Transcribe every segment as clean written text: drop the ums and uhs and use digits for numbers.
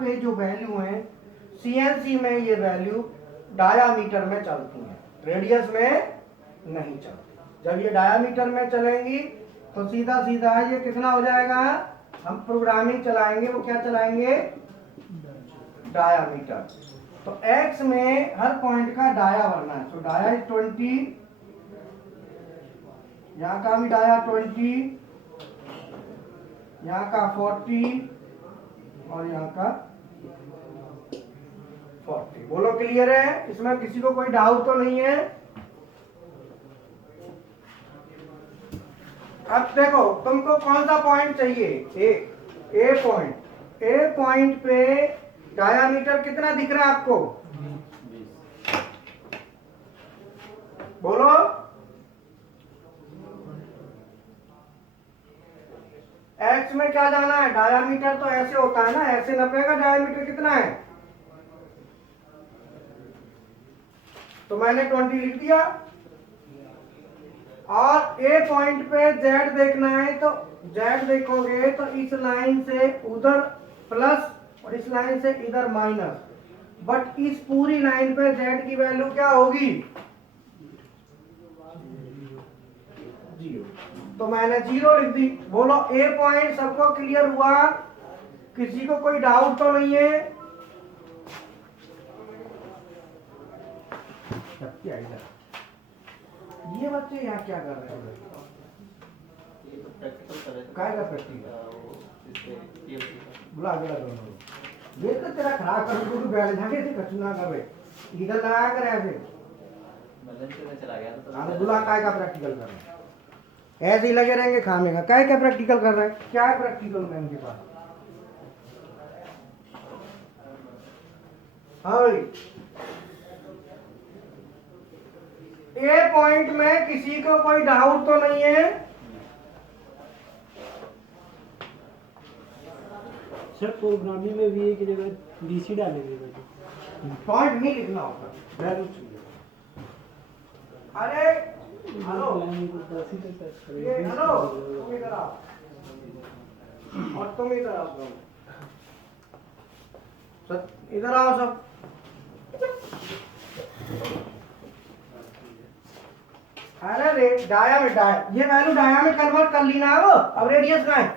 पे जो वैल्यू है सीएनसी में ये वैल्यू डायामीटर में चलती है, रेडियस में नहीं चलती। जब ये डायामीटर में चलेंगी तो सीधा सीधा ये कितना हो जाएगा, हम प्रोग्रामिंग चलाएंगे, वो क्या चलाएंगे, डायामीटर। तो x में हर पॉइंट का डाया भरना है, तो डाया 20, यहाँ का भी डाया 20, यहाँ का 40 और यहाँ का 40। बोलो क्लियर है, इसमें किसी को कोई डाउट तो नहीं है। अब देखो तुमको कौन सा पॉइंट चाहिए, ए पॉइंट। ए पॉइंट पे डायामीटर कितना दिख रहा है आपको, बोलो। एक्स में क्या जाना है, डायामीटर तो ऐसे होता है ना, ऐसे नपेगा डायामीटर कितना है, तो मैंने 20 लिख दिया। और ए पॉइंट पे जेड देखना है, तो जेड देखोगे तो इस लाइन से उधर प्लस और इस लाइन से इधर माइनस, बट इस पूरी लाइन पे जेड की वैल्यू क्या होगी, 0। तो मैंने 0 लिख दी। बोलो ए पॉइंट सबको क्लियर हुआ, किसी को कोई डाउट तो नहीं है। ये बच्चे यहाँ क्या कर रहे हैं, काय का प्रैक्टिकल, बुला के लगा ये तो तेरा खराब कर तू बैठ जाके से कचना कर रहे, इधर लगाया कर ऐसे चला गया तो बुला काय का प्रैक्टिकल कर रहे हैं, ऐसे ही लगे रहेंगे खाने का। काय का प्रैक्टिकल कर रहे हैं, क्या है प्रैक्टिकल में उनके पास, हाँ। ए पॉइंट में किसी को कोई डाउट तो नहीं है, सर प्रोग्रामिंग में भी एक जगह डीसी डालेंगे, पॉइंट नहीं लिखना होता, वैल्यू चाहिए। अरे हेलो हेलो, तुम इधर आओ और तुम इधर आओ, सब इधर आओ सब। अरे रे डाया में ये वैल्यू डाया में कन्वर्ट कर ली ना, अब रेडियस का है।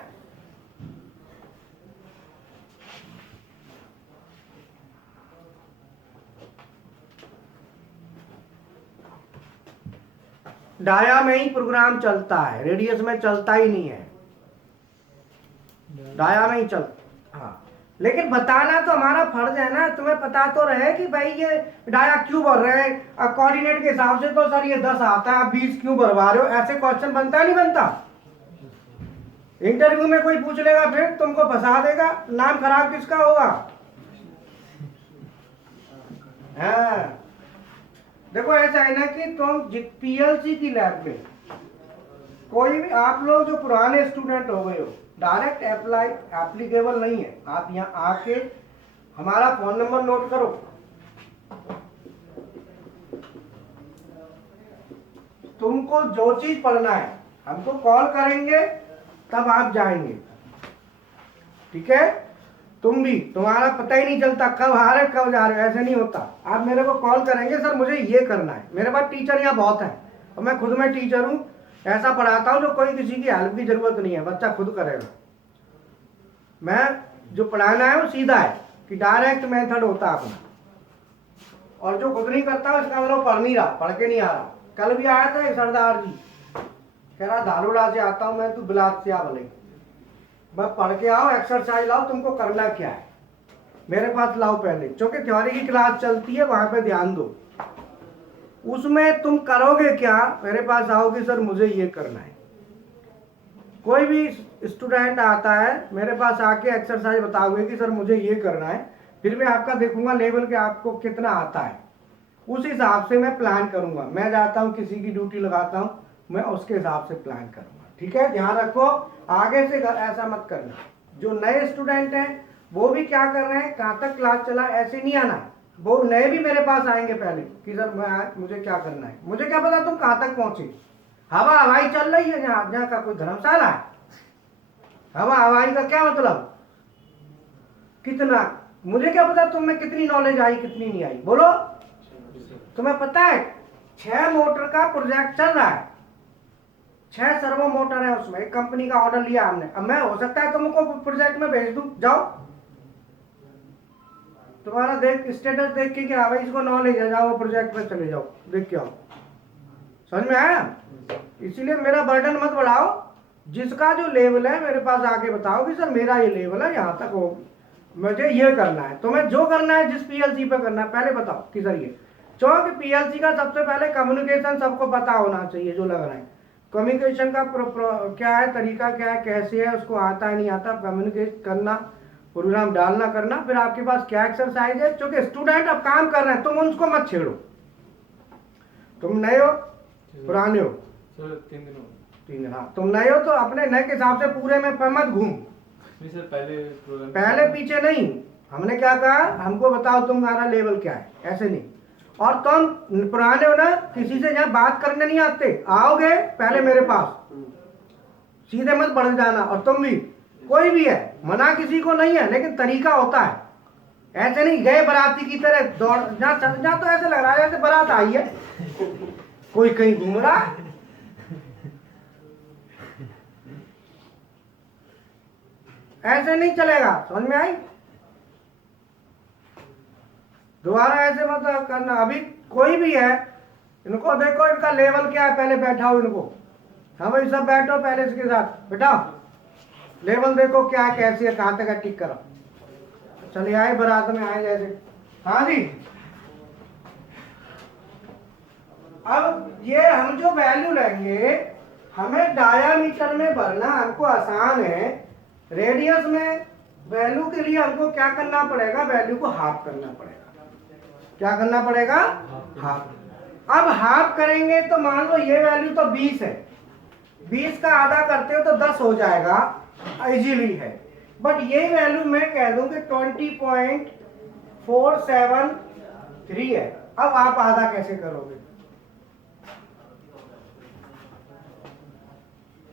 डाया में ही प्रोग्राम चलता है, रेडियस में चलता ही नहीं है, डाया में ही चलता। हाँ लेकिन बताना तो हमारा फर्ज है ना, तुम्हें पता तो रहे कि भाई ये डाया क्यों भर रहे हैं, कोऑर्डिनेट के हिसाब से तो सर ये 10 आता है, आप 20 क्यों भरवा रहे हो, ऐसे क्वेश्चन बनता नहीं बनता। इंटरव्यू में कोई पूछ लेगा फिर तुमको फंसा देगा, नाम खराब किसका होगा। हाँ देखो ऐसा है ना कि तुम पीएलसी की लैब में कोई भी, आप लोग जो पुराने स्टूडेंट हो गए हो, डायरेक्ट एप्लीकेबल नहीं है। आप यहाँ आके हमारा फोन नंबर नोट करो, तुमको जो चीज पढ़ना है हमको कॉल करेंगे तब आप जाएंगे, ठीक है। तुम भी, तुम्हारा पता ही नहीं चलता कब आ रहे कब जा रहे हो, ऐसे नहीं होता। आप मेरे को कॉल करेंगे सर मुझे ये करना है, मेरे पास टीचर यहाँ बहुत है और मैं खुद में टीचर हूँ, ऐसा पढ़ाता हूँ जो कोई किसी की हेल्प की जरूरत नहीं है, बच्चा खुद करेगा। मैं जो पढ़ाना है वो सीधा है कि डायरेक्ट मेथड होता है अपना, और जो खुद नहीं करता उसका मतलब पढ़ नहीं रहा, पढ़ के नहीं आ रहा। कल भी आया था सरदार जी, कह रहा धारोड़ा से आता हूँ मैं, तू बिलास से आ भले, बस पढ़ के आओ, एक्सरसाइज लाओ, तुमको करना क्या है मेरे पास लाओ पहले, क्योंकि थ्योरी की क्लास चलती है वहां पे ध्यान दो, उसमें तुम करोगे क्या, मेरे पास आओगे सर मुझे ये करना है। कोई भी स्टूडेंट आता है मेरे पास आके एक्सरसाइज बताओगे कि सर मुझे ये करना है, फिर मैं आपका देखूंगा लेवल के आपको कितना आता है, उस हिसाब से मैं प्लान करूंगा। मैं जाता हूँ किसी की ड्यूटी लगाता हूँ, मैं उसके हिसाब से प्लान करूंगा, ठीक है। ध्यान रखो आगे से ऐसा मत करना। जो नए स्टूडेंट हैं वो भी क्या कर रहे हैं, कहाँ तक क्लास चला, ऐसे नहीं आना। वो नए भी मेरे पास आएंगे पहले कि सर मुझे क्या करना है, मुझे क्या पता तुम कहाँ तक पहुंचे। हवा हवाई चल रही है यहाँ का कोई धर्मशाला है, हवा हवाई का क्या मतलब, कितना मुझे क्या पता तुम में कितनी नॉलेज आई कितनी नहीं आई, बोलो। तुम्हें पता है 6 मोटर का प्रोजेक्ट चल रहा है, 6 सर्वो मोटर है उसमें, एक कंपनी का ऑर्डर लिया हमने। अब मैं हो सकता है तुमको प्रोजेक्ट में भेज दूं, जाओ तुम्हारा देख स्टेटस देख के कि हाँ भाई इसको नॉलेज है, जाओ प्रोजेक्ट में चले जाओ, देख के आओ। समझ में आया? इसीलिए मेरा बर्डन मत बढ़ाओ, जिसका जो लेवल है मेरे पास आके बताओ कि सर मेरा ये लेवल है, यहाँ तक हो, मुझे ये करना है। तुम्हें जो करना है जिस पीएलसी पे करना है पहले बताओ कि सर ये। क्योंकि पीएलसी का सबसे पहले कम्युनिकेशन सबको पता होना चाहिए, जो लग रहा है कम्युनिकेशन का क्या है, तरीका क्या है, कैसे है, उसको आता है नहीं आता, कम्युनिकेट करना, प्रोग्राम डालना करना। फिर आपके पास क्या एक्सरसाइज है, क्योंकि स्टूडेंट अब काम कर रहे हैं, तुम उनको मत छेड़ो। तुम नए हो पुराने हो? 3 दिन हो। 3 दिन। हाँ, तुम नए हो तो अपने नए के हिसाब से पूरे में मत घूम। नहीं सर, पहले पीछे नहीं, हमने क्या कहा, हमको बताओ तुम्हारा लेवल क्या है, ऐसे नहीं। और तुम पुराने हो ना, किसी से यहाँ बात करने नहीं आते, आओगे पहले मेरे पास, सीधे मत बढ़ जाना। और तुम भी, कोई भी है, मना किसी को नहीं है, लेकिन तरीका होता है। ऐसे नहीं गए बाराती की तरह दौड़ जा, तो ऐसे लग रहा है जैसे बारात आई है, कोई कहीं घूम रहा है। ऐसे नहीं चलेगा, समझ में आई? दोबारा ऐसे मत करना। अभी कोई भी है, इनको देखो इनका लेवल क्या है, पहले बैठाओ इनको। हाँ भाई सब बैठो पहले इसके साथ, बैठाओ, लेवल देखो क्या है, कैसी है, कहाँ तक है, टिक करो। चलिए आए बारात में आए जैसे। हाँ जी, अब ये हम जो वैल्यू लेंगे, हमें डायामीटर में भरना हमको आसान है, रेडियस में वैल्यू के लिए हमको क्या करना पड़ेगा, वैल्यू को हाफ करना पड़ेगा। क्या करना पड़ेगा? हाफ। अब हाफ करेंगे तो मान लो ये वैल्यू तो 20 है, 20 का आधा करते हो तो 10 हो जाएगा, इजीली है। बट ये वैल्यू मैं कह दूं कि 20.473 है। अब आप आधा कैसे करोगे?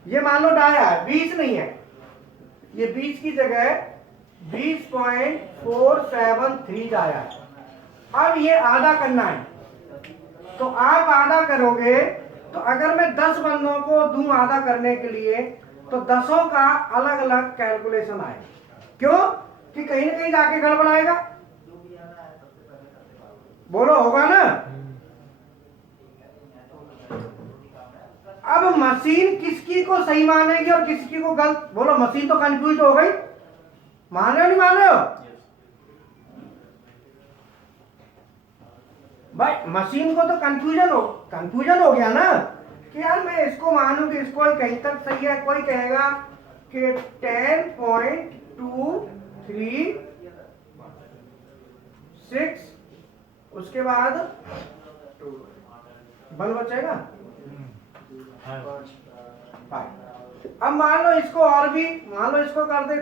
ये मान लो डाया है, 20 नहीं है, ये 20 की जगह 20.473 डाया है। अब ये आधा करना है, तो आप आधा करोगे तो अगर मैं 10 बंदों को दूं आधा करने के लिए, तो 10 का अलग अलग कैलकुलेशन आए। क्यों? कि कहीं ना कहीं जाके गड़बड़ आएगा, बोलो होगा ना? अब मशीन किसकी को सही मानेगी और किसकी को गलत, बोलो। मशीन तो कंफ्यूज हो गई, मान रहे हो नहीं मान रहे हो भाई? मशीन को तो कंफ्यूजन हो गया ना कि यार मैं इसको मानूं कि इसको कहीं तक सही है। कोई कहेगा कि 10.236, उसके बाद 1 बचेगा 5। अब मान लो इसको और भी, मान लो इसको कर दे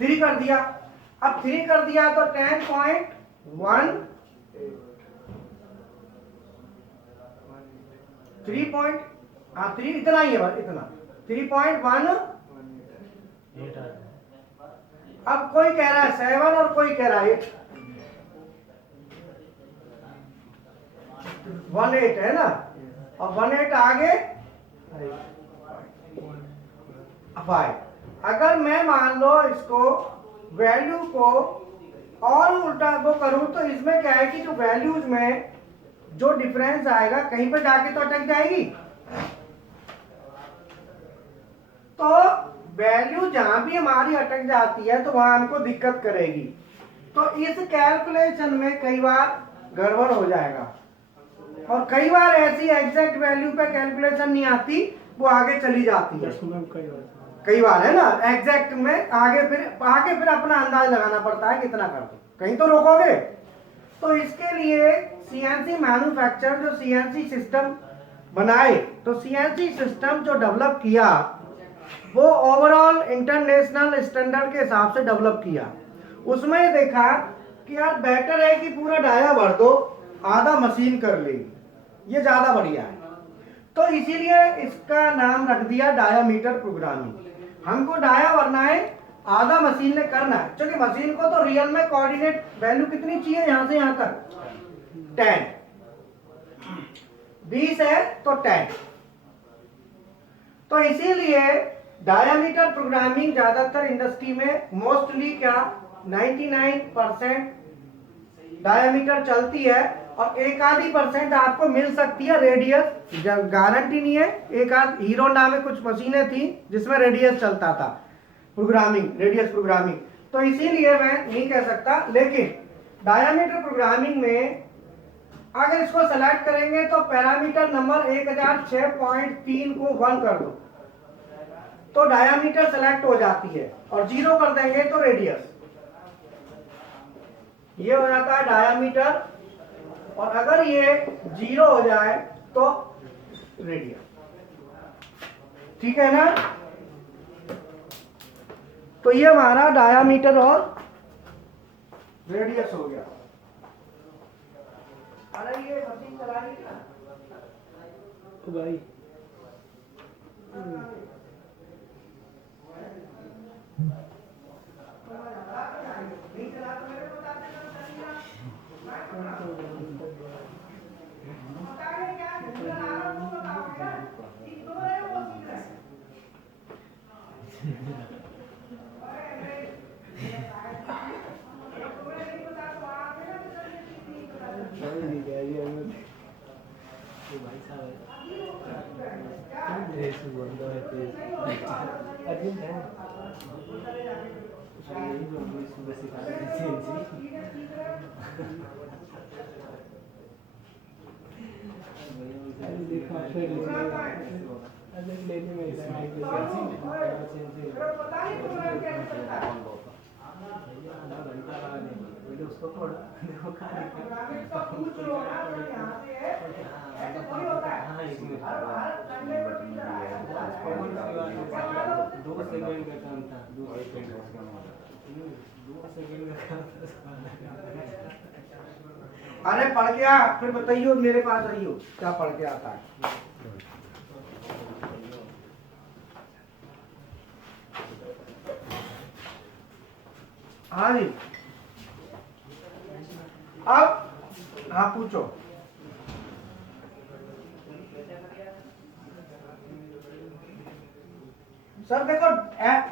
3, कर दिया। अब 3 कर दिया तो 10.1 3 इतना ही है बस, इतना 3.1। अब कोई कह रहा है 7 और कोई कह रहा है 18 है ना, और 18 आगे 5। अगर मैं मान लो इसको वैल्यू को और उल्टा वो करूं तो इसमें क्या है कि जो वैल्यूज में जो डिफरेंस आएगा कहीं पर जाके तो अटक जाएगी। तो वैल्यू जहां भी हमारी अटक जाती है तो वहां हमको दिक्कत करेगी। तो इस कैलकुलेशन में कई बार गड़बड़ हो जाएगा, और कई बार ऐसी एग्जैक्ट वैल्यू पे कैलकुलेशन नहीं आती, वो आगे चली जाती है। कई बार है ना, एग्जैक्ट में आगे फिर अपना अंदाज लगाना पड़ता है कितना कर दो, कहीं तो रोकोगे। तो इसके लिए सीएनसी मैन्युफैक्चर जो सीएनसी सिस्टम बनाए, तो सीएनसी सिस्टम जो डेवलप किया वो ओवरऑल इंटरनेशनल स्टैंडर्ड के हिसाब से डेवलप किया। उसमें देखा कि यार बेटर है कि पूरा डाया भर दो, आधा मशीन कर लेगी, ये ज्यादा बढ़िया है। तो इसीलिए इसका नाम रख दिया डायामीटर प्रोग्रामिंग। हमको डाया भरना है, आधा मशीन ने करना है, क्योंकि मशीन को तो रियल में कोऑर्डिनेट वैल्यू कितनी चाहिए, यहां से यहां तक 10, 20 है तो 10। तो इसीलिए डायामीटर प्रोग्रामिंग ज्यादातर इंडस्ट्री में मोस्टली क्या 99% डायामीटर चलती है, और एक आधी परसेंट आपको मिल सकती है रेडियस, गारंटी नहीं है। एक आध हीरो नाम में कुछ मशीनें थी जिसमें रेडियस चलता था, प्रोग्रामिंग, रेडियस प्रोग्रामिंग। तो इसीलिए मैं नहीं कह सकता, लेकिन डायामीटर प्रोग्रामिंग में अगर इसको सेलेक्ट करेंगे तो पैरामीटर नंबर 1006.3 को 1 कर दो तो डायामीटर सेलेक्ट हो जाती है, और 0 कर देंगे तो रेडियस। ये हो जाता है डायामीटर, और अगर ये 0 हो जाए तो रेडियस। ठीक है ना? तो ये हमारा डायामीटर और रेडियस हो गया। अरे ये मशीन चलानी ना तो भाई नहीं चला तो मेरे को बता देना, चलिए भाई साहब अर्जुन है सुबह सिखा देखो फिर लेने में उसको थोड़ा देखो दो सेकंड का काम था, 2 सेकंड का काम था। अरे पढ़ के आ, फिर बताइयो, मेरे पास आइयो क्या पढ़ के आता है। हाँ जी, अब हाँ पूछो। सर देखो,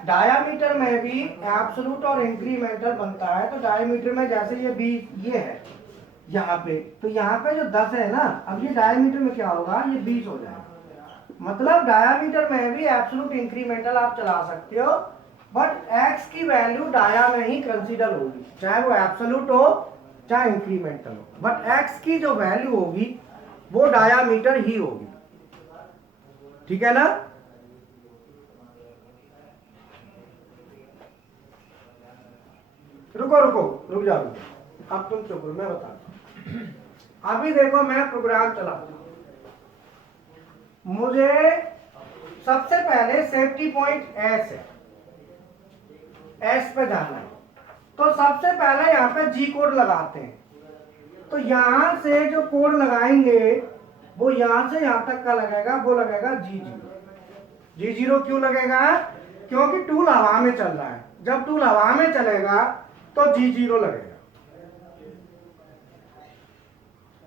डायामीटर में भी एब्सोल्यूट और इंक्रीमेंटल बनता है। तो डायामीटर में जैसे ये 20 ये है यहाँ पे, तो यहाँ पे जो 10 है ना, अब ये डायामीटर में क्या होगा, ये 20 हो जाएगा। मतलब डायामीटर में भी एब्सोल्यूट इंक्रीमेंटल आप चला सकते हो, बट x की वैल्यू डाया में ही कंसीडर होगी, चाहे वो एब्सोल्यूट हो चाहे इंक्रीमेंटल हो, बट x की जो वैल्यू होगी वो डायामीटर ही होगी। ठीक है ना? रुक जाओ, अब तुम चुप हो, मैं बताता। अभी देखो मैं प्रोग्राम चलाता हूं, मुझे सबसे पहले सेफ्टी पॉइंट एस है, एस पे जाना है। तो सबसे पहले यहाँ पे जी कोड लगाते हैं। तो यहां से जो कोड लगाएंगे वो यहां से यहां तक का लगेगा, वो लगेगा G0। क्यों लगेगा? क्योंकि टूल हवा में चल रहा है। जब टूल हवा में चलेगा तो G0 लगेगा।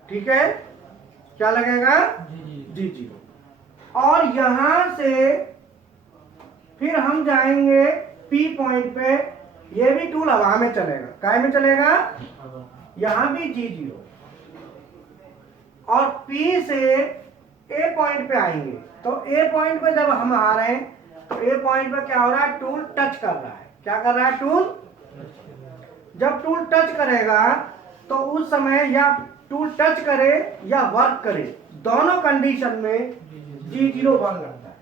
ठीक है? क्या लगेगा? G0। और यहां से फिर हम जाएंगे P पॉइंट पे, ये भी टूल हवा में चलेगा। काय में चलेगा? यहां भी G0। और P से A पॉइंट पे आएंगे। तो A पॉइंट पे जब हम आ रहे हैं तो A पॉइंट पे क्या हो रहा है, टूल टच कर रहा है। क्या कर रहा है? टूल जब टूल टच करेगा तो उस समय या टूल टच करे या वर्क करे, दोनों कंडीशन में G0 1 लगता है।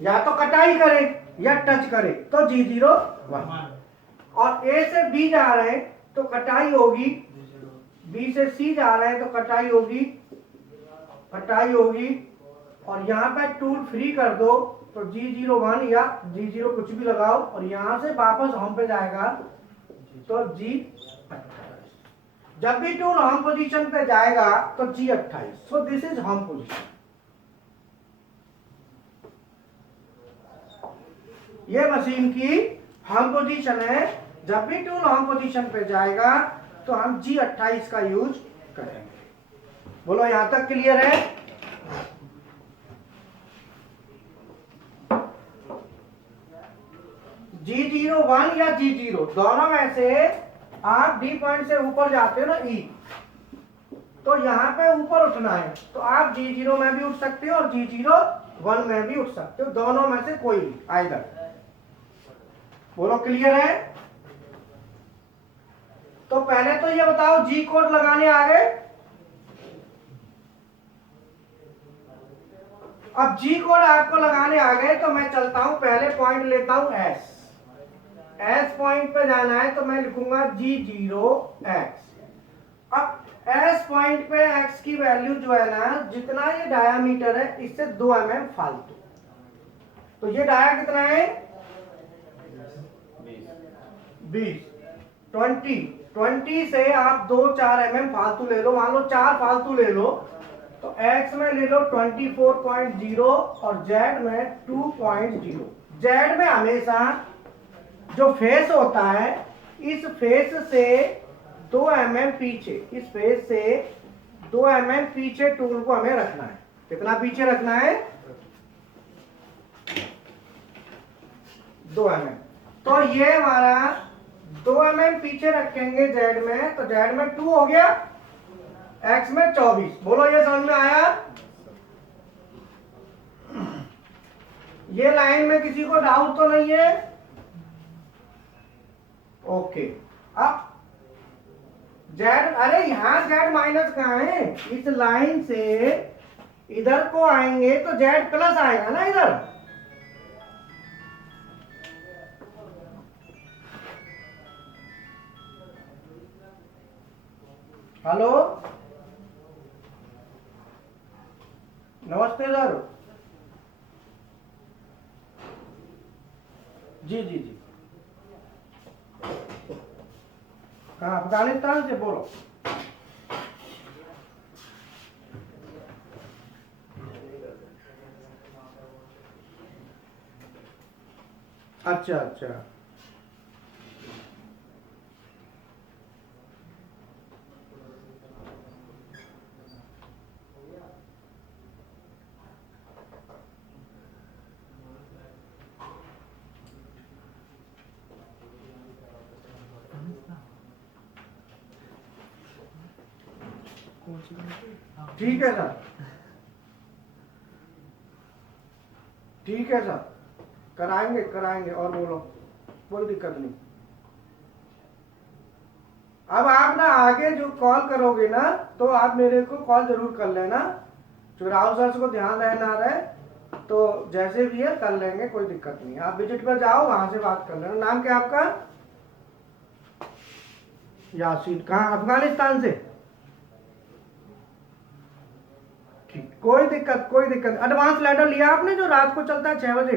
या तो कटाई करे या टच करे तो G0 1। और A से B जा रहे हैं तो कटाई होगी, B से C जा रहे हैं तो कटाई होगी, और यहाँ पे टूल फ्री कर दो तो G0 1 या G0 कुछ भी लगाओ, और यहाँ से वापस होम पे जाएगा तो G28। जब भी टूल होम पोजीशन पे जाएगा तो G28, so this is home position. ये मशीन की होम पोजीशन है। जब भी टूल होम पोजीशन पे जाएगा तो हम G28 का यूज करेंगे। बोलो यहां तक क्लियर है? G01 या G0 दोनों में से आप D पॉइंट से ऊपर जाते हो ना E, तो यहाँ पे ऊपर उठना है तो आप G0 में भी उठ सकते हो और G01 में भी उठ सकते हो, दोनों में से कोई भी आइदर। बोलो क्लियर है? तो पहले तो ये बताओ G कोड लगाने आ गए। अब G कोड आपको लगाने आ गए तो मैं चलता हूं, पहले पॉइंट लेता हूं S पॉइंट पे जाना है तो मैं लिखूंगा G0X। अब S पॉइंट पे X की वैल्यू जो है ना, जितना ये डायामीटर है इससे 2 mm फालतू, तो ये डाया कितना है? 20 20 से आप 2-4 mm फालतू ले लो, मान लो 4 फालतू ले लो, तो X में ले लो 24.0 और Z में 2.0। Z में हमेशा जो फेस होता है इस फेस से 2 mm पीछे, इस फेस से 2 mm पीछे टूल को हमें रखना है। कितना पीछे रखना है? 2 mm। तो ये हमारा 2 mm पीछे रखेंगे Z में, तो Z में 2 हो गया, X में 24। बोलो ये समझ में आया? ये लाइन में किसी को डाउट तो नहीं है? ओके। अब Z, अरे यहां Z माइनस कहाँ है? इस लाइन से इधर को आएंगे तो Z प्लस आएगा ना इधर। हेलो, नमस्ते सर। जी जी जी, कहाँ? अफगानिस्तान से बोलो। अच्छा अच्छा, ठीक है सर, ठीक है सर, कराएंगे कराएंगे। और बोलो, कोई दिक्कत नहीं। अब आप ना आगे जो कॉल करोगे ना तो आप मेरे को कॉल जरूर कर लेना। चुराव सर को ध्यान रहना रहे तो जैसे भी है कर लेंगे, कोई दिक्कत नहीं। आप विजिट पर जाओ, वहां से बात कर लेना। नाम क्या आपका? यासीन। कहाँ? अफगानिस्तान से। ठीक, कोई दिक्कत कोई दिक्कत। एडवांस लेटर लिया आपने जो रात को चलता है 6 बजे?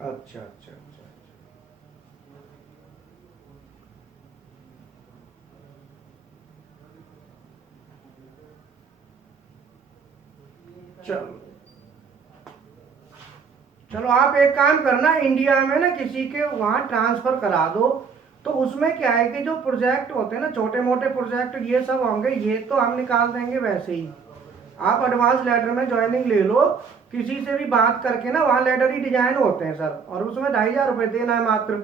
अच्छा अच्छा अच्छा, चलो चलो, आप एक काम करना, इंडिया में ना किसी के वहां ट्रांसफर करा दो। तो उसमें क्या है कि जो प्रोजेक्ट होते हैं ना, छोटे मोटे प्रोजेक्ट ये सब होंगे, ये तो हम निकाल देंगे वैसे ही। आप एडवांस लेटर में ज्वाइनिंग ले लो, किसी से भी बात करके ना, वहाँ लेटर ही डिजाइन होते हैं सर, और उसमें 2500 रुपये देना है मात्र।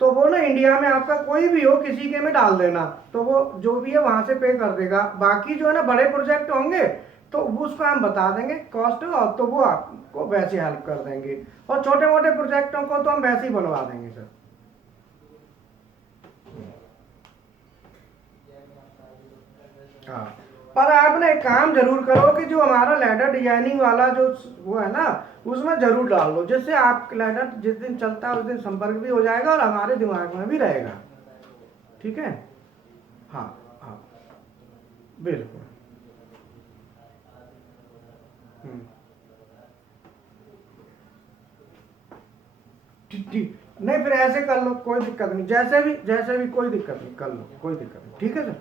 तो वो ना इंडिया में आपका कोई भी हो, किसी के में डाल देना, तो वो जो भी है वहाँ से पे कर देगा। बाकी जो है ना बड़े प्रोजेक्ट होंगे तो उसको हम बता देंगे कॉस्ट, और तो वो आपको वैसे हेल्प कर देंगे। और छोटे मोटे प्रोजेक्टों को तो हम वैसे ही बनवा देंगे सर। हाँ, पर आप ना एक काम जरूर करो कि जो हमारा लेटर डिजाइनिंग वाला जो वो है ना, उसमें जरूर डाल लो, जिससे आप लेटर जिस दिन चलता है उस दिन संपर्क भी हो जाएगा और हमारे दिमाग में भी रहेगा। ठीक है, हाँ हाँ बिल्कुल। ठीक ठीक, नहीं फिर ऐसे कर लो, कोई दिक्कत नहीं, जैसे भी कोई दिक्कत नहीं, कर लो, कोई दिक्कत नहीं, ठीक है सर।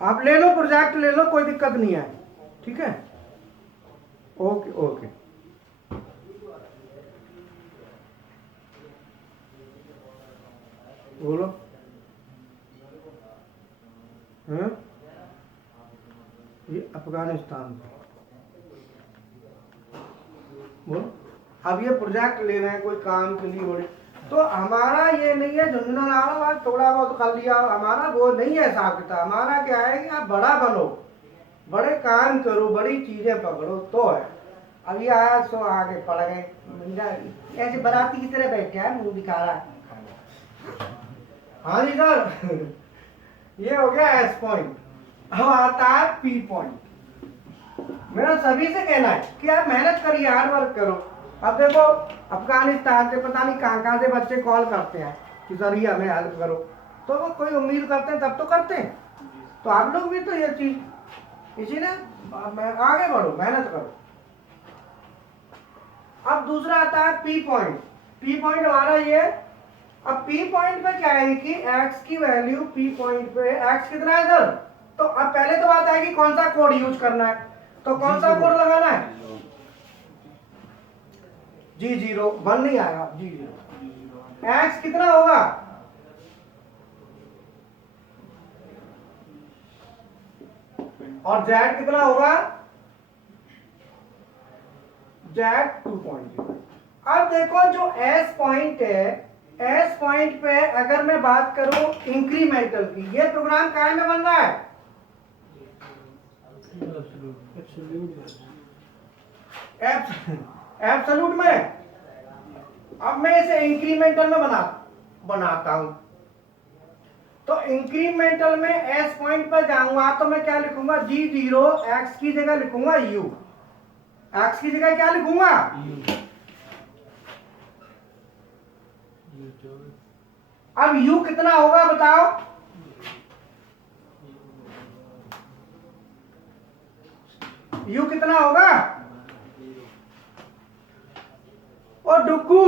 आप ले लो प्रोजेक्ट, ले लो, कोई दिक्कत नहीं है, ठीक है। Okay okay. बोलो। हैं? ये अफगानिस्तान से। बोलो। अब ये प्रोजेक्ट ले रहे हैं कोई काम के लिए बोले, तो हमारा ये नहीं है झुंझुना लाओ थोड़ा बहुत कर लिया, हमारा वो नहीं है हिसाब किताब। हमारा क्या है कि आप बड़ा बनो, बड़े काम करो, बड़ी चीजें पकड़ो तो है। अब ये आया सो आगे पड़ गए, ऐसे बराती की तरह बैठे है, मुंह दिखा रहा है। हाँ जी सर। ये हो गया एस पॉइंट। अब आता है पी पॉइंट। मेरा सभी से कहना है कि आप मेहनत करिए, हार्ड वर्क करो। अब देखो अफगानिस्तान से पता नहीं कहाँ से बच्चे कॉल करते हैं कि सर ये हमें हेल्प करो, तो वो कोई उम्मीद करते हैं तब तो करते हैं। तो आप लोग भी तो ये चीज इसीलिए आगे बढ़ो, मेहनत करो। अब दूसरा आता है पी पॉइंट। पी पॉइंट हमारा ये, अब पी पॉइंट पे क्या है कि x की वैल्यू पी पॉइंट पे x कितना है सर, तो अब पहले तो बात है कि कौन सा कोड यूज करना है, तो कौन सा कोड लगाना है, G0, 1 नहीं आएगा, G0। x कितना होगा, और z कितना होगा, z 2.0। अब देखो जो s पॉइंट है, एस पॉइंट पे अगर मैं बात करूं इंक्रीमेंटल की, ये प्रोग्राम काय में बन रहा है, एब्सोल्यूट में। अब मैं इसे इंक्रीमेंटल में बनाता हूं, तो इंक्रीमेंटल में एस पॉइंट पर जाऊंगा तो मैं क्या लिखूंगा, G0, x की जगह लिखूंगा u, x की जगह क्या लिखूंगा, अब u कितना होगा बताओ, u कितना होगा, और डुक्कू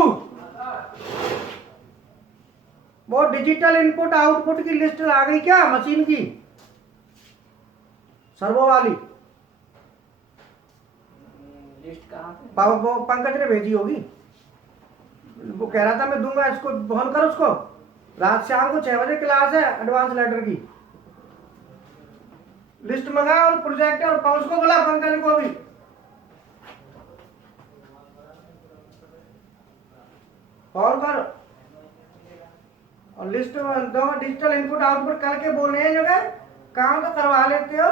वो डिजिटल इनपुट आउटपुट की लिस्ट आ गई क्या मशीन की, सर्वो वाली लिस्ट कहाँ पे? वो पंकज ने भेजी होगी, वो कह रहा था मैं दूंगा इसको, फोन कर उसको, रात शाम को 6 बजे क्लास है एडवांस लेटर की, लिस्ट मंगा और प्रोजेक्ट और पाउस को बोला, पंकज को भी कॉल कर, और लिस्ट दो, डिजिटल इनपुट आउटपुट करके बोल रहे हैं, जो काम तो करवा लेते हो,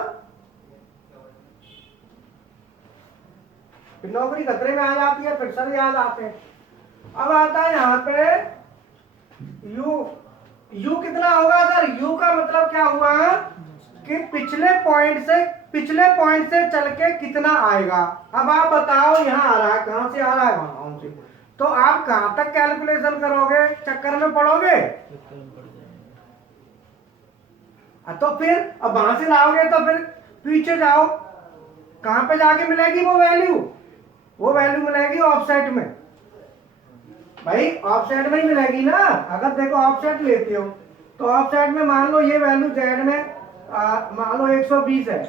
फिर नौकरी खतरे में आ जाती है, फिर सर याद आते हैं। अब आता है यहाँ पे यू कितना होगा सर, यू का मतलब क्या हुआ कि पिछले पॉइंट से चल के कितना आएगा। अब आप बताओ यहाँ आ रहा है, कहां से आ रहा है, वहां से, तो आप कहां तक कैलकुलेशन करोगे, चक्कर में पड़ोगे, तो फिर अब वहां से लाओगे तो फिर पीछे जाओ, कहां पे जाके मिलेगी वो वैल्यू मिलेगी ऑफसेट में, भाई ऑफसेट में ही मिलेगी ना। अगर देखो ऑफसेट लेते हो तो ऑफसेट में मान लो ये वैल्यू जेड में मान लो 120 है,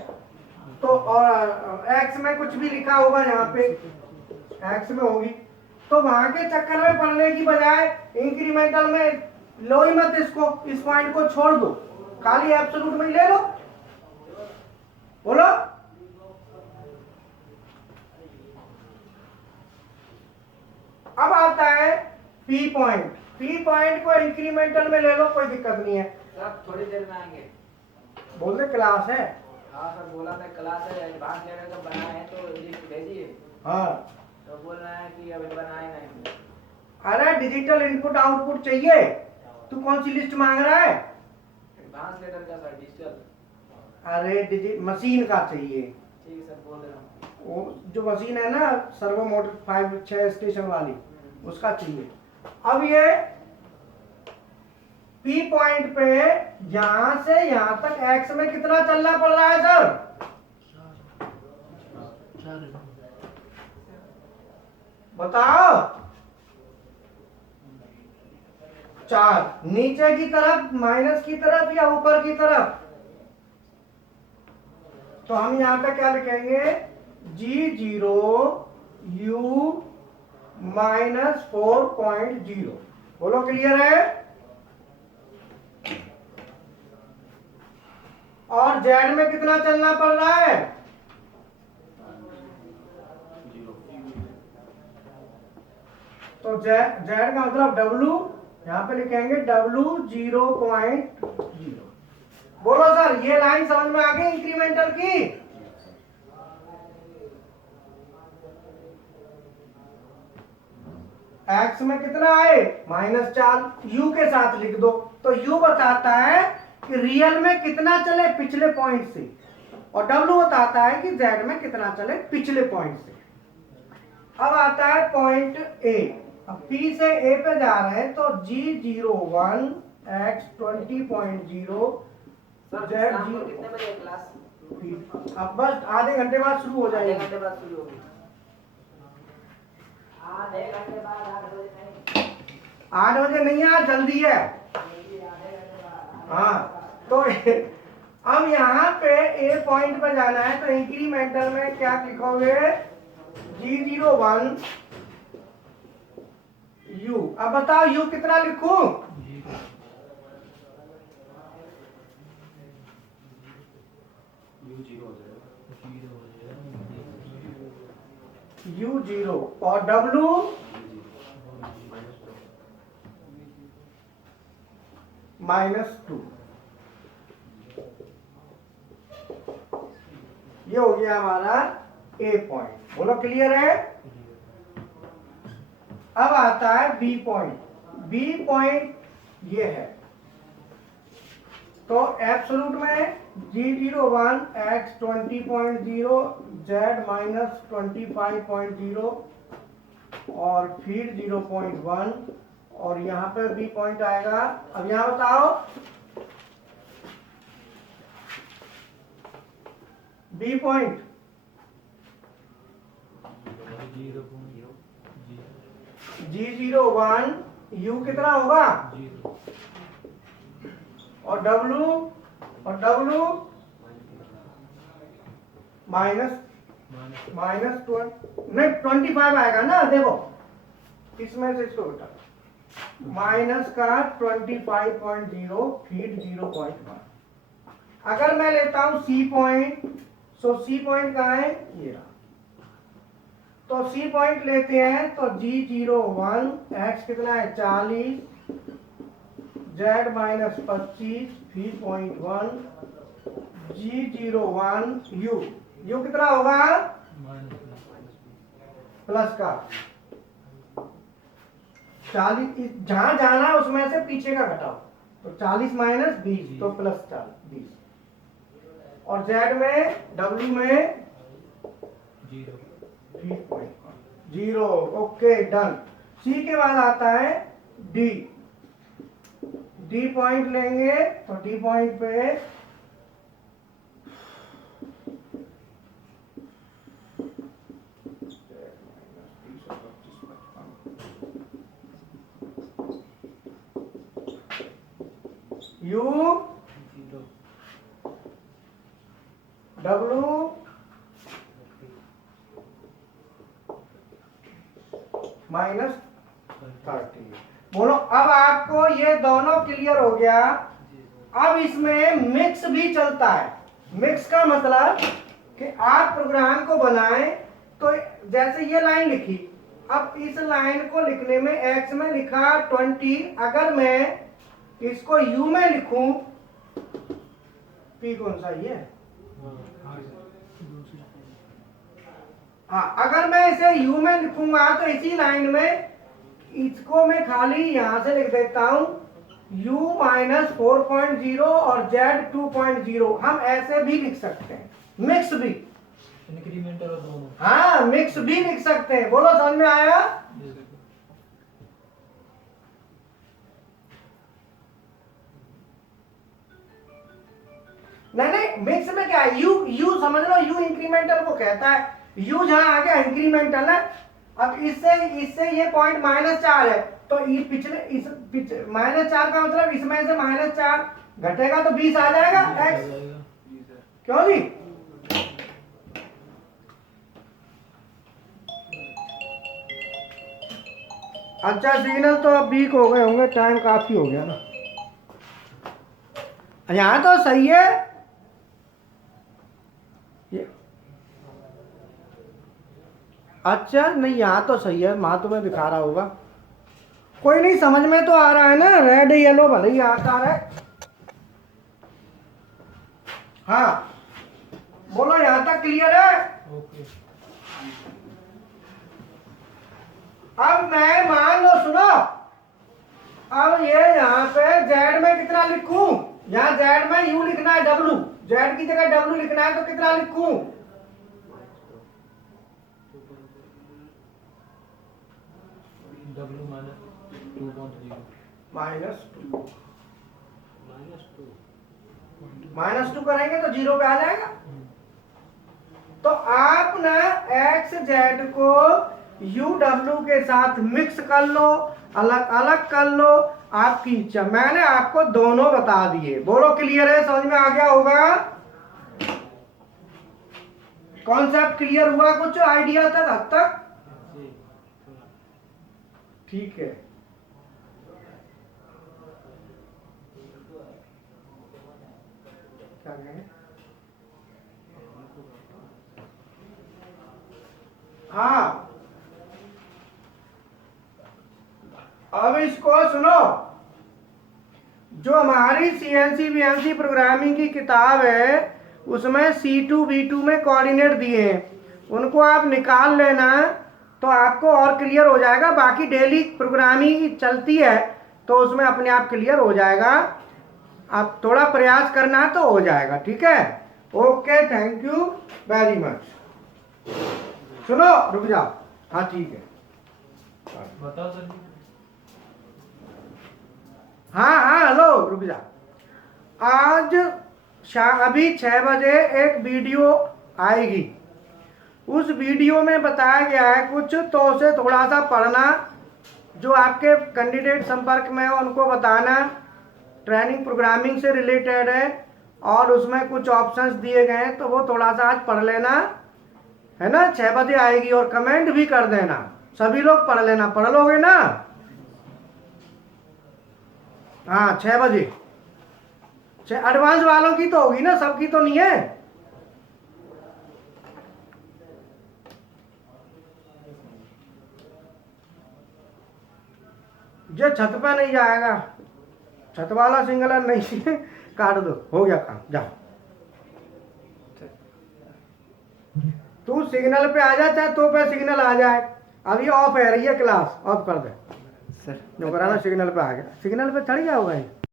तो और एक्स में कुछ भी लिखा होगा, यहाँ पे एक्स में होगी, तो वहां के चक्कर में पड़ने की बजाय इंक्रीमेंटल में लो ही मत, इसको, इस पॉइंट को छोड़ दो, खाली एब्सोल्यूट में ही ले लो। बोलो अब आता है पी पॉइंट। पी पॉइंट को इंक्रीमेंटल में ले लो, कोई दिक्कत नहीं है सर, थोड़ी देर में आएंगे। बोल दे क्लास है, हाँ सर, बोला था क्लास है, एडवांस लेटर का बनाए हैं तो लिस्ट भेजिए, हाँ तो बोल रहे हैं कि अभी बनाए नहीं। अरे डिजिटल इनपुट आउटपुट चाहिए, तू कौन सी लिस्ट मांग रहा है, एडवांस लेटर का सर, डिजिटल। अरे मशीन का चाहिए, ठीक है सर, बोल रहा हूँ। वो जो मशीन है ना सर्वो मोटर 5-6 स्टेशन वाली, उसका चाहिए। अब ये पी पॉइंट पे यहां से यहां तक एक्स में कितना चलना पड़ रहा है सर? बताओ। 4। नीचे की तरफ माइनस की तरफ या ऊपर की तरफ? तो हम यहां पे क्या लिखेंगे? G0 U minus 4.0। बोलो क्लियर है? और जेड में कितना चलना पड़ रहा है? तो जेड का मतलब W, यहां पे लिखेंगे W 0.0। बोलो सर, ये लाइन समझ में आ गई इंक्रीमेंटल की? एक्स में कितना आए? -4। यू के साथ लिख दो। तो यू बताता है कि रियल में कितना चले पिछले पॉइंट से, और डब्ल्यू बताता है कि जेड में कितना चले पिछले पॉइंट से। अब आता है पॉइंट ए। अब पी से ए पे जा रहे हैं तो G01 x 20.0 सर जेड शाम को जी। कितने बजे क्लास? अब बस आधे घंटे बाद शुरू हो आधे जाएगी। घंटे बाद शुरू होगी। आधे घंटे बाद 8 बजे नहीं। 8 बजे नहीं है, जल्दी है। हाँ, तो अब यहाँ पे ए पॉइंट पे जाना है तो इंक्रीमेंटल में क्या लिखोगे? G01 U। अब बताओ U कितना लिखूं? U0 और W -2। ये हो गया हमारा ए पॉइंट। बोलो क्लियर है? अब आता है बी पॉइंट। बी पॉइंट ये है, तो एब्सोल्यूट में G01 x 20.0 Z -25.0 और फिर 0.1, और यहाँ पे बी पॉइंट आएगा। अब यहाँ बताओ बी पॉइंट G01 U कितना होगा? और W नहीं 25 आएगा ना। देखो इसमें से इसको उठा, माइनस का 25.0 फिर 0.1। अगर मैं लेता हूं सी पॉइंट, सो सी पॉइंट कहाँ है? ये रहा। तो सी पॉइंट लेते हैं तो G01 x कितना है? 40 Z -25 फिर 0.1 G01 U कितना होगा? प्लस का 40, जहां जाना है उसमें से पीछे का घटाओ, तो 40 - 20 तो प्लस 20। और Z में W में 0। Okay done. सी के बाद आता है डी। डी पॉइंट लेंगे तो डी पॉइंट पे U W -30। बोलो अब आपको ये दोनों क्लियर हो गया। अब इसमें मिक्स भी चलता है। मिक्स का मतलब कि आप प्रोग्राम को बनाएं तो जैसे ये लाइन लिखी, अब इस लाइन को लिखने में एक्स में लिखा 20, अगर मैं इसको यू में लिखूं, पी कौन सा ये? हाँ, अगर मैं इसे यू में लिखूंगा तो इसी लाइन में इसको मैं खाली यहां से लिख देता हूं U -4.0 और Z 2.0। हम ऐसे भी लिख सकते हैं, मिक्स भी। इंक्रीमेंटल और दोनों। हाँ, मिक्स भी लिख सकते हैं। बोलो समझ में आया? नहीं नहीं, मिक्स में क्या है, यू यू समझ लो, यू इंक्रीमेंटल को कहता है, यू जहां आ गया इंक्रीमेंटल है। अब इससे इससे ये पॉइंट -4 है, तो ये पिछले इस -4 का मतलब इसमें से -4 घटेगा तो 20 आ जाएगा एक्स। क्यों जी? अच्छा सिग्नल तो अब वीक हो गए होंगे, टाइम काफी हो गया ना। यहाँ तो सही है ये। अच्छा नहीं, यहाँ तो सही है, वहां तुम्हें दिखा रहा होगा। कोई नहीं, समझ में तो आ रहा है ना, रेड येलो भले ही आता है। हाँ बोलो, यहाँ तक क्लियर है? ओके। अब मैं मान लो, सुनो, अब ये यहाँ पे जेड में कितना लिखूं? यहाँ जेड में यू लिखना है, डब्लू, जेड की जगह डब्लू लिखना है, तो कितना लिखूं? W माइनस 2.0 -2 करेंगे तो 0 पे आ जाएगा। तो आप ना एक्स जेड को यू डब्ल्यू के साथ मिक्स कर लो, अलग अलग कर लो, आपकी इच्छा। मैंने आपको दोनों बता दिए। बोलो क्लियर है? समझ में आ गया होगा? कॉन्सेप्ट क्लियर हुआ? कुछ आइडिया तक हद तक? ठीक है। क्या कहें? हाँ, अब इसको सुनो, जो हमारी सीएनसी वीएनसी प्रोग्रामिंग की किताब है उसमें C2 B2 में कोऑर्डिनेट दिए हैं, उनको आप निकाल लेना तो आपको और क्लियर हो जाएगा। बाकी डेली प्रोग्रामिंग चलती है तो उसमें अपने आप क्लियर हो जाएगा। आप थोड़ा प्रयास करना तो हो जाएगा। ठीक है, okay, thank you very much. सुनो, रुक जाओ। हाँ ठीक है, बताओ सर। हाँ हाँ हेलो, रुक जा। आज अभी 6 बजे एक वीडियो आएगी, उस वीडियो में बताया गया है कुछ, तो उसे थोड़ा सा पढ़ना। जो आपके कैंडिडेट संपर्क में हो उनको बताना, ट्रेनिंग प्रोग्रामिंग से रिलेटेड है और उसमें कुछ ऑप्शंस दिए गए हैं, तो वो थोड़ा सा आज पढ़ लेना, है ना। 6 बजे आएगी, और कमेंट भी कर देना, सभी लोग पढ़ लेना। पढ़ लोगे ना? हाँ 6 बजे। एडवांस वालों की तो होगी ना, सबकी तो नहीं है। जो छत पे नहीं जाएगा, छत वाला सिंगलर नहीं काट दो, हो गया काम, जाओ। तू सिग्नल पे आ जा, चाहे तो पे सिग्नल आ जाए। अभी ऑफ है रही है क्लास, ऑफ कर दे। सर जो कराना सिग्नल पे आ गया, सिग्नल पे चढ़ गया होगा ये।